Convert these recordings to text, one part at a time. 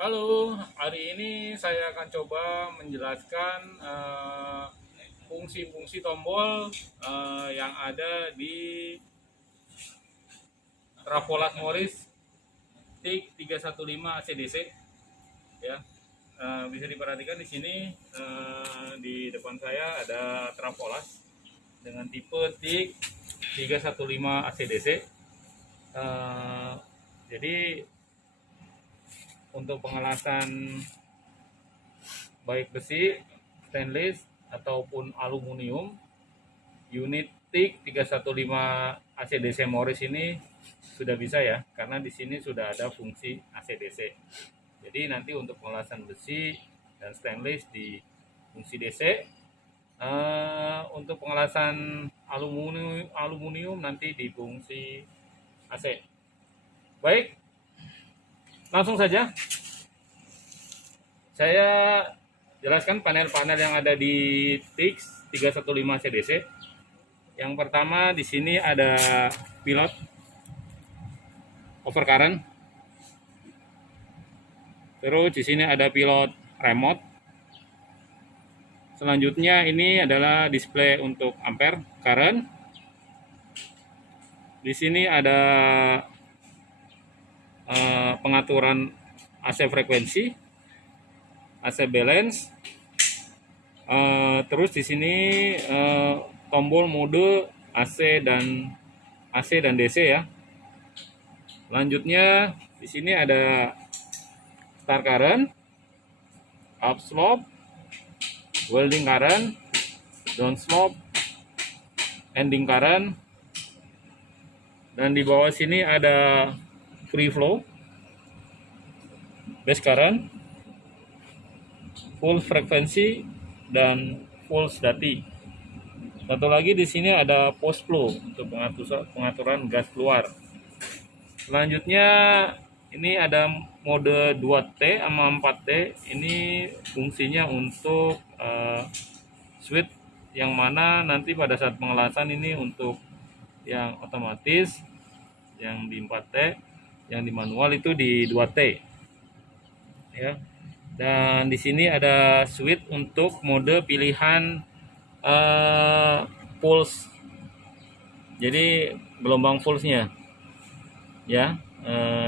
Halo, hari ini saya akan coba menjelaskan fungsi-fungsi tombol yang ada di Rapolas Morris TIG 315 ACDC. Ya, bisa diperhatikan di sini di depan saya ada Trafolas dengan tipe TIG 315 ACDC. Jadi untuk pengelasan baik besi, stainless ataupun aluminium, unit TIG 315 ACDC Morris ini sudah bisa ya, karena di sini sudah ada fungsi ACDC. Jadi nanti untuk pengelasan besi dan stainless di fungsi DC, untuk pengelasan aluminium nanti di fungsi AC. Baik, langsung saja saya jelaskan panel-panel yang ada di TIG 315 CDC. Yang pertama di sini ada pilot overcurrent. Terus di sini ada pilot remote. Selanjutnya ini adalah display untuk ampere current. Di sini ada pengaturan AC frekuensi, AC balance. Terus di sini tombol mode AC dan DC ya. Lanjutnya di sini ada start current, up slope, welding current, down slope, ending current. Dan di bawah sini ada free flow, base current, full frekuensi, dan full stati. Satu lagi di sini ada post flow untuk pengaturan gas keluar. Selanjutnya ini ada mode 2T sama 4T. Ini fungsinya untuk switch yang mana nanti pada saat pengelasan ini untuk yang otomatis, yang di 4T, yang di manual itu di 2T. Ya. Dan di sini ada switch untuk mode pilihan pulse. Jadi gelombang pulse-nya. Ya.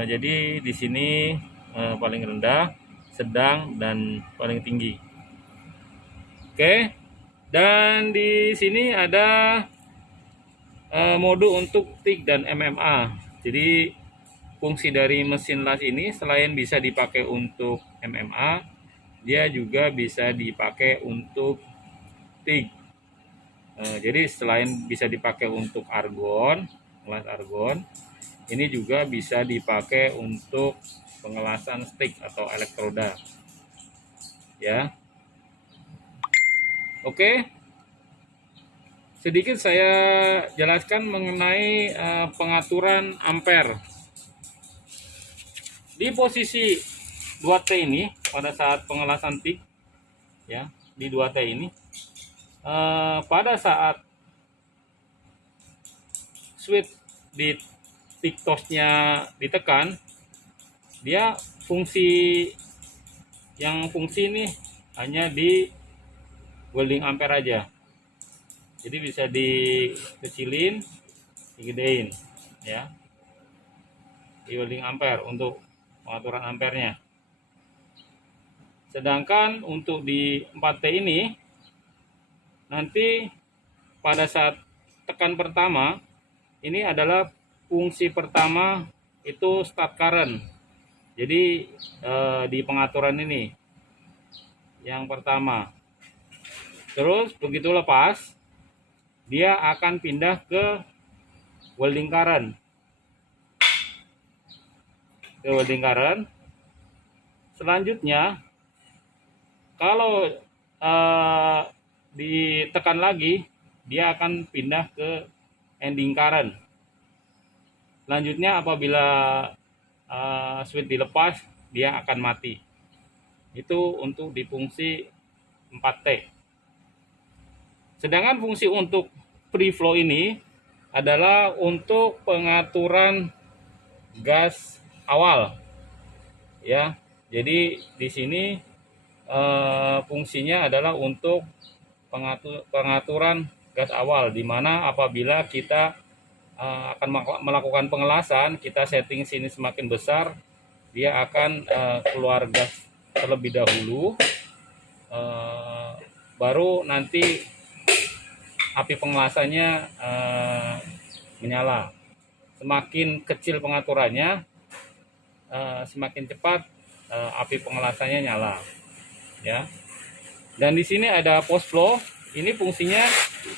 Jadi di sini paling rendah, sedang, dan paling tinggi. Oke. Dan di sini ada mode untuk TIG dan MMA. Jadi fungsi dari mesin las ini selain bisa dipakai untuk MMA, dia juga bisa dipakai untuk TIG. Jadi selain bisa dipakai untuk argon, ngelas argon, ini juga bisa dipakai untuk pengelasan stick atau elektroda. Ya. Oke. Sedikit saya jelaskan mengenai pengaturan ampere. Di posisi 2T ini pada saat pengelasan TIG ya, di 2T ini pada saat switch di TIG tosnya ditekan, dia fungsi ini hanya di welding ampere aja. Jadi bisa dikecilin, digedein ya. Di welding ampere untuk pengaturan ampernya. Sedangkan untuk di 4T ini nanti pada saat tekan pertama, ini adalah fungsi pertama itu start current. Jadi di pengaturan ini yang pertama. Terus begitu lepas, dia akan pindah ke welding current. Selanjutnya kalau ditekan lagi, dia akan pindah ke ending current. Selanjutnya apabila switch dilepas, dia akan mati. Itu untuk di fungsi 4T. Sedangkan fungsi untuk free flow ini adalah untuk pengaturan gas awal ya. Jadi di sini fungsinya adalah untuk pengaturan gas awal, di mana apabila kita akan melakukan pengelasan, kita setting sini semakin besar, dia akan keluar gas terlebih dahulu, baru nanti api pengelasannya menyala. Semakin kecil pengaturannya, semakin cepat api pengelasannya nyala, ya. Dan di sini ada post flow. Ini fungsinya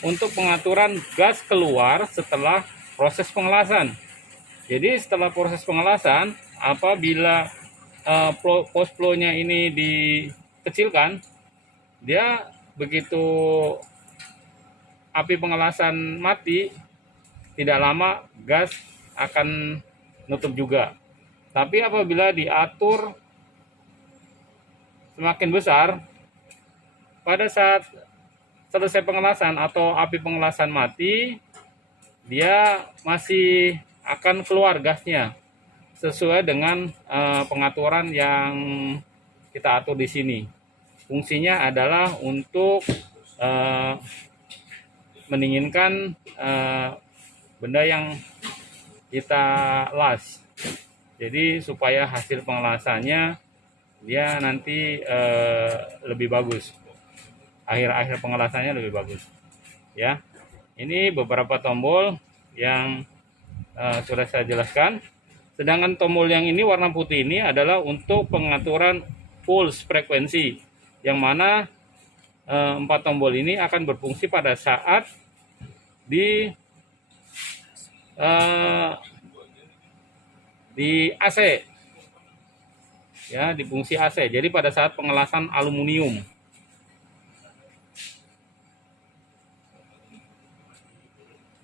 untuk pengaturan gas keluar setelah proses pengelasan. Jadi setelah proses pengelasan, apabila post flow-nya ini dikecilkan, dia begitu api pengelasan mati, tidak lama gas akan nutup juga. Tapi apabila diatur semakin besar, pada saat selesai pengelasan atau api pengelasan mati, dia masih akan keluar gasnya sesuai dengan pengaturan yang kita atur di sini. Fungsinya adalah untuk mendinginkan benda yang kita las. Jadi supaya hasil pengelasannya dia nanti lebih bagus. Akhir-akhir pengelasannya lebih bagus. Ya. Ini beberapa tombol yang sudah saya jelaskan. Sedangkan tombol yang ini warna putih ini adalah untuk pengaturan pulse frekuensi, yang mana 4 tombol ini akan berfungsi pada saat di AC, ya, di fungsi AC. Jadi pada saat pengelasan aluminium.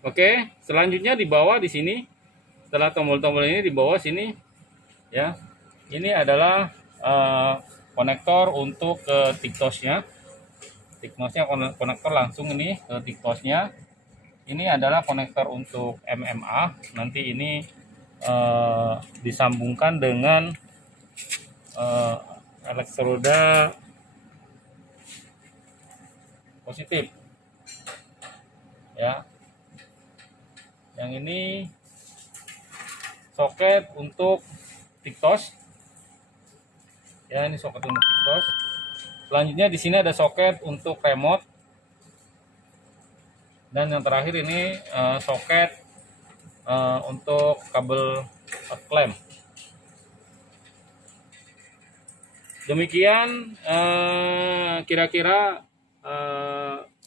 Oke, selanjutnya di bawah di sini, setelah tombol-tombol ini di bawah sini, ya, ini adalah konektor untuk ke TICTOS-nya. TICTOS-nya konektor langsung ini ke TICTOS-nya. Ini adalah konektor untuk MMA. Nanti ini disambungkan dengan elektroda positif, ya. Yang ini soket untuk TICTOS, ya, ini soket untuk TICTOS. Selanjutnya di sini ada soket untuk remote, dan yang terakhir ini soket untuk kabel clamp. Demikian kira-kira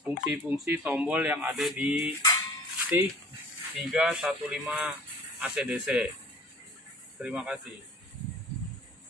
fungsi-fungsi tombol yang ada di TIC 315 ACDC. Terima kasih.